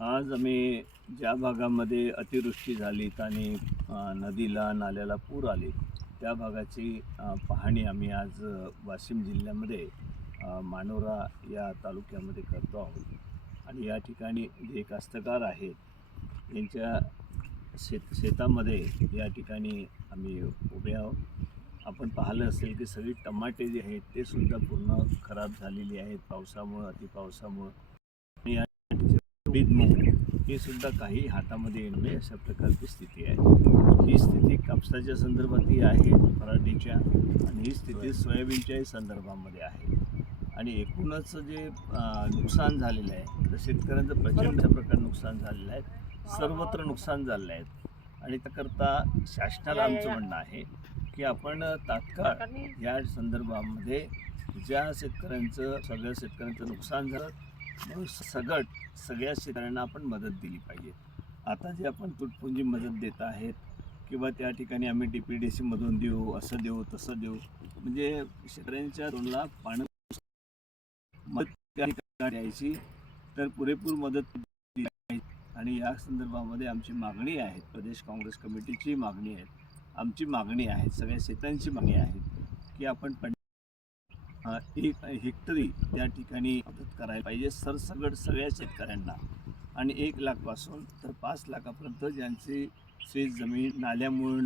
आज आम्ही ज्या भागामध्ये अतिवृष्टी झालीत आणि नदीला नाल्याला पूर आले त्या भागाची पाहणी आम्ही आज वाशिम जिल्ह्यामध्ये मानोरा या तालुक्यामध्ये करतो आहोत. आणि या ठिकाणी जे कास्तकार आहेत यांच्या शेतामध्ये या ठिकाणी आम्ही उभे आहोत. आपण पाहिलं असेल की सगळी टमाटे जे आहेत ते सुद्धा पूर्ण खराब झालेली आहेत पावसामुळं, अतिपावसामुळं. आणि या उडीद मूग हे सुद्धा काही हातामध्ये येऊ नये अशा प्रकारची स्थिती आहे. ही स्थिती कापसाच्या संदर्भातही आहे, पराठीच्या, आणि ही स्थिती सोयाबीनच्याही संदर्भामध्ये आहे. आणि एकूणच जे नुकसान झालेलं आहे तर शेतकऱ्यांचं प्रचंड प्रकारे नुकसान झालेलं आहे. सर्वत्र नुकसान झालेलं आहे. आणि त्याकरता शासनाला आमचं म्हणणं आहे की आपण तात्काळ या संदर्भामध्ये ज्या सगळ्या शेतकऱ्यांचं नुकसान झालं मग सगळ्या शेतकऱ्यांना आपण मदत दिली पाहिजे. आता जे आपण तुटपुंजी मदत देत आहेत किंवा त्या ठिकाणी आम्ही DPDCमधून देऊ, असं देऊ, तसं देऊ, म्हणजे शेतकऱ्यांच्या तोंडला पाणी मदत त्या ठिकाणी द्यायची तर पुरेपूर मदत दिली पाहिजे. आणि या संदर्भामध्ये आमची मागणी आहे, प्रदेश काँग्रेस कमिटीची मागणी आहे, आमची मागणी आहे, सगळ्या शेतकऱ्यांची मागणी आहे की आपण एक हेक्टरी त्या ठिकाणी मदत करायला पाहिजे सरसकट सगळ्या शेतकऱ्यांना. आणि 1 लाखपासून तर 5 लाखापर्यंत ज्यांची शेत जमीन नाल्यामुळे